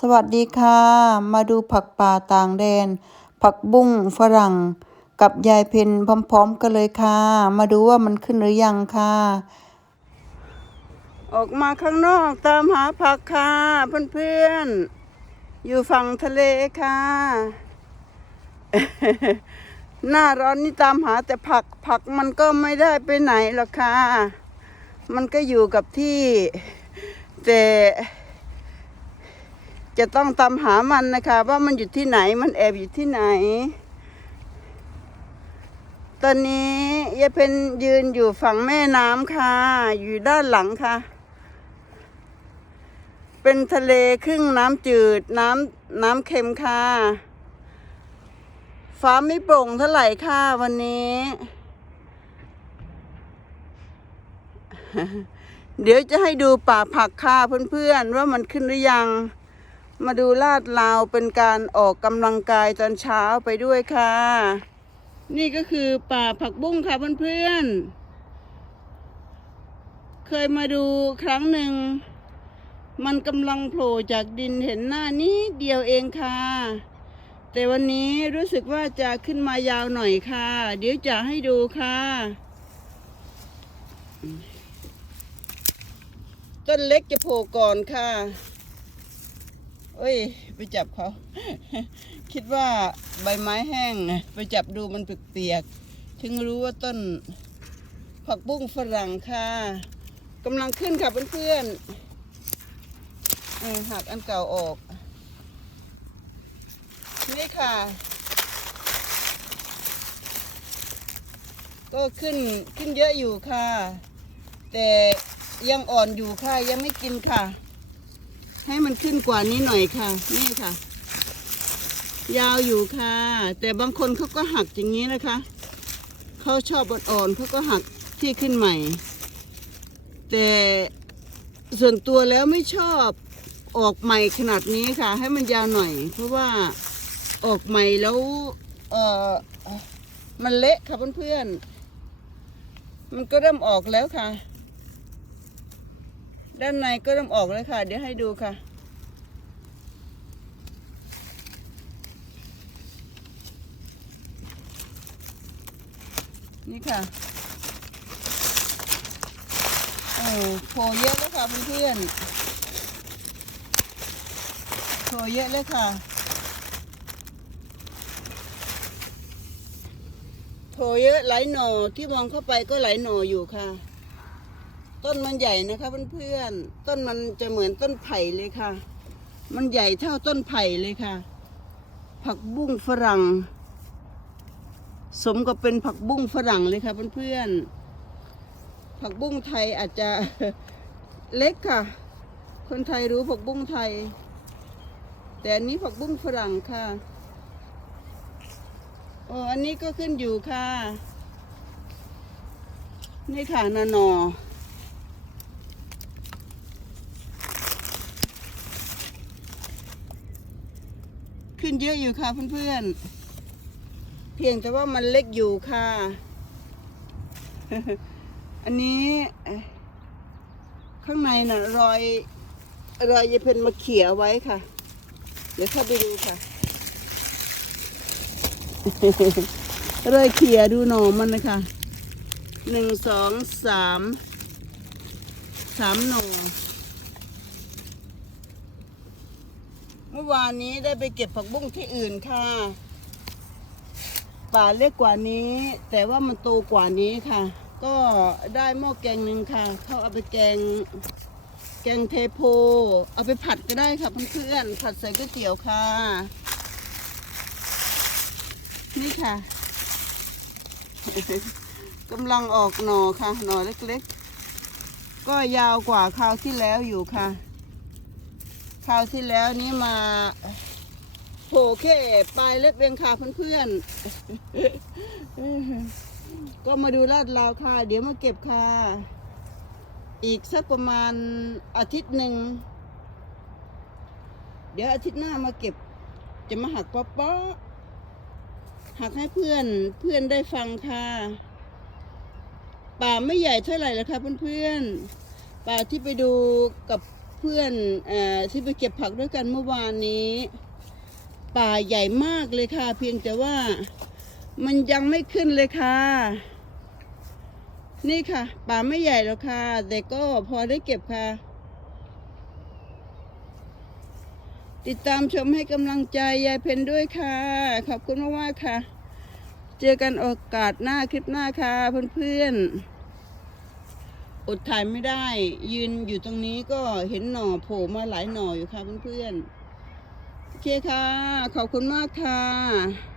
สวัสดีค่ะ มาดูผักป่าต่างแดน ผักบุ้งฝรั่ง กับยายเพนพร้อมๆกันเลยค่ะ มาดูว่ามันขึ้นหรือยังค่ะ ออกมาข้างนอกตามหาผักค่ะเพื่อนๆ อยู่ฝั่งทะเลค่ะ หน้าร้อนนี่ตามหาแต่ผักผักมันก็ไม่ได้ไปไหนหรอกค่ะ มันก็อยู่กับที่แต่ จะต้องตามหามันนะคะ ว่ามันอยู่ที่ไหนมันแอบอยู่ที่ไหน ตอนนี้ยายเพนยืนอยู่ฝั่งแม่น้ำค่ะ อยู่ด้านหลังค่ะ เป็นทะเลครึ่งน้ำจืดน้ำน้ำเค็มค่ะ ฟ้าไม่โปร่งเท่าไหร่ค่ะวันนี้เดี๋ยวจะให้ดูป่าผักค่ะเพื่อนๆ ว่ามันขึ้นหรือยัง มาดูลาดลาวเป็นการออกกำลังกายตอนเช้าไปด้วยค่ะ นี่ก็คือป่าผักบุ้งค่ะเพื่อนๆ เคยมาดูครั้งหนึ่ง มันกำลังโผล่จากดินเห็นหน้านี้เดียวเองค่ะ แต่วันนี้รู้สึกว่าจะขึ้นมายาวหน่อยค่ะ เดี๋ยวจะให้ดูค่ะต้นเล็กจะโผล่ก่อนค่ะ เอ้ย ไปจับเขา คิดว่าใบไม้แห้งไงไปจับดูมันเปียกๆถึงรู้ว่าต้น ผักบุ้งฝรั่งค่ะกำลังขึ้นค่ะเพื่อนๆหักอันเก่าออก นี่ค่ะ ก็ขึ้นขึ้นเยอะอยู่ค่ะ แต่ยังอ่อนอยู่ค่ะ ยังไม่กินค่ะ ให้มันขึ้นกว่านี้หน่อยค่ะ นี่ค่ะ ยาวอยู่ค่ะ แต่บางคนเขาก็หักอย่างนี้นะคะเขาชอบอ่อนๆเขาก็หักที่ขึ้นใหม่ แต่ส่วนตัวแล้วไม่ชอบออกใหม่ขนาดนี้ค่ะ ให้มันยาวหน่อย เพราะว่าออกใหม่แล้วเออมันเละค่ะเพื่อนๆมันก็เริ่มออกแล้วค่ะ ด้านในก็เริ่มออกแล้วค่ะ เดี๋ยวให้ดูค่ะ นี่ค่ะโอ้โผล่เยอะแล้วค่ะเพื่อนๆโผล่เยอะเลยค่ะโผล่เยอะไหลหน่อที่มองเข้าไปก็ไหลหน่ออยู่ค่ะ ต้นมันใหญ่นะคะเพื่อนๆต้นมันจะเหมือนต้นไผ่เลยค่ะ มันใหญ่เท่าต้นไผ่เลยค่ะ ผักบุ้งฝรั่ง สมกับเป็นผักบุ้งฝรั่งเลยค่ะเพื่อนๆผักบุ้งไทยอาจจะเล็กค่ะ คนไทยรู้ผักบุ้งไทย แต่อันนี้ผักบุ้งฝรั่งค่ะโอ้อันนี้ก็ขึ้นอยู่ค่ะ นี่ค่ะนาหนอ ขึ้นเยอะอยู่ค่ะเพื่อนๆ เพียงแต่ว่ามันเล็กอยู่ค่ะ อันนี้ข้างในน่ะรอยรอยยายเพนมาเขี่ยไว้ค่ะ เดี๋ยวเข้าไปดูค่ะรอยเขี่ยดูหนอมันนะคะหนึ่งสองสามสามหนอ มื่อวานนี้ได้ไปเก็บผักบุ้งที่อื่นค่ะ ป่าเล็กกว่านี้ แต่ว่ามันโตกว่านี้ค่ะ ก็ได้หม้อแกงหนึ่งค่ะ เขาเอาไปแกง แกงเทโพ เอาไปผัดก็ได้ค่ะเพื่อนๆผัดใส่ก๋วยเตี๋ยวค่ะ นี่ค่ะกำลังออกหน่อค่ะ หน่อเล็กๆ ก็ยาวกว่าคราวที่แล้วอยู่ค่ะ คราวที่แล้วนี้มาโผล่แค่ปลายเล็บเองค่ะเพื่อนๆ ก็มาดูลาดราวค่ะ เดี๋ยวมาเก็บค่ะ อีกสักประมาณอาทิตย์หนึ่ง เดี๋ยวอาทิตย์หน้ามาเก็บ จะมาหักป๊อปๆหักให้เพื่อนเพื่อนได้ฟังค่ะ ป่าไม่ใหญ่เท่าไหร่แล้วค่ะเพื่อนๆ ป่าที่ไปดูกับ เพื่อนอที่ไปเก็บผักด้วยกันเมื่อวานนี้ ป่าใหญ่มากเลยค่ะ เพียงแต่ว่ามันยังไม่ขึ้นเลยค่ะ นี่ค่ะ ป่าไม่ใหญ่หรอกค่ะ แต่ก็พอได้เก็บค่ะ ติดตามชมให้กำลังใจยายเพนด้วยค่ะ ขอบคุณมากๆค่ะ เจอกันโอกาสหน้าคลิปหน้าค่ะเพื่อนๆ อดถ่ายไม่ได้ ยืนอยู่ตรงนี้ก็เห็นหน่อโผล่มาหลายหน่ออยู่ค่ะเพื่อนๆโอเคค่ะ ขอบคุณมากค่ะ